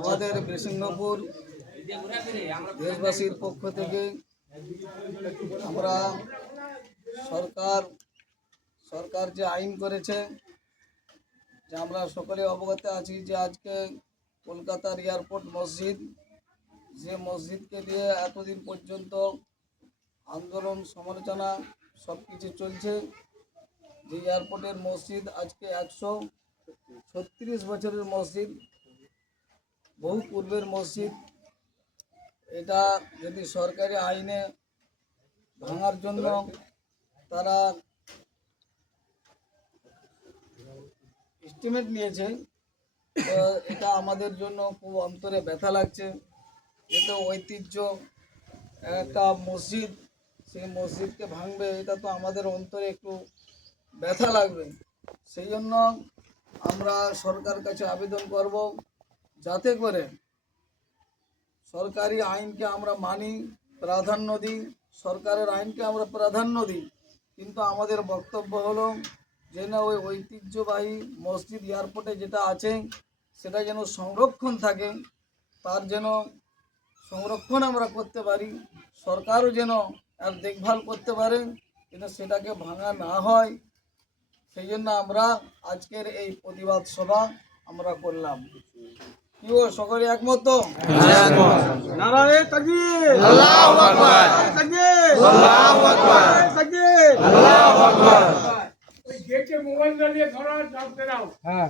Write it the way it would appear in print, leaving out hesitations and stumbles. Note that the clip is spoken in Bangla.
আমাদের বিষ্ণুপুর দেশবাসীর পক্ষ থেকে আমরা সরকার যে আইন করেছে, যে আমরা সকলে অবগত আছি যে আজকে কলকাতার এয়ারপোর্ট মসজিদ, যে মসজিদকে নিয়ে এতদিন পর্যন্ত আন্দোলন সমালোচনা সব কিছু চলছে, যে এয়ারপোর্টের মসজিদ আজকে 136 বছরের মসজিদ, বহু পূর্বের মসজিদ, এটা যদি সরকারি আইনে ভাঙার জন্য তারা এস্টিমেট নিয়েছে, তো এটা আমাদের জন্য খুব অন্তরে ব্যথা লাগছে। যেটা ঐতিহ্য একটা মসজিদ, সেই মসজিদকে ভাঙবে, এটা তো আমাদের অন্তরে একটু ব্যথা লাগবে। সেই জন্য আমরা সরকার কাছে আবেদন করব, যাতে করে সরকারি আইনকে আমরা মানি, প্রাধান্য দিই, সরকারের আইনকে আমরা প্রাধান্য দিই, কিন্তু আমাদের বক্তব্য হলো যেন ওই ঐতিহ্যবাহী মসজিদ এয়ারপোর্টে যেটা আছে সেটা যেন সংরক্ষণ থাকে, তার যেন সংরক্ষণ আমরা করতে পারি, সরকারও যেন আর দেখভাল করতে পারে, যেন সেটাকে ভাঙা না হয়। সেই জন্য আমরা আজকের এই প্রতিবাদ সভা আমরা করলাম। কি ও সকলে একমত? নারায়ে তাকবীর, আল্লাহু আকবার, তাকবীর, আল্লাহু আকবার, তাকবীর, আল্লাহু আকবার। ওই গেটে মোবাইল দিয়ে ধরা যাও, হ্যাঁ।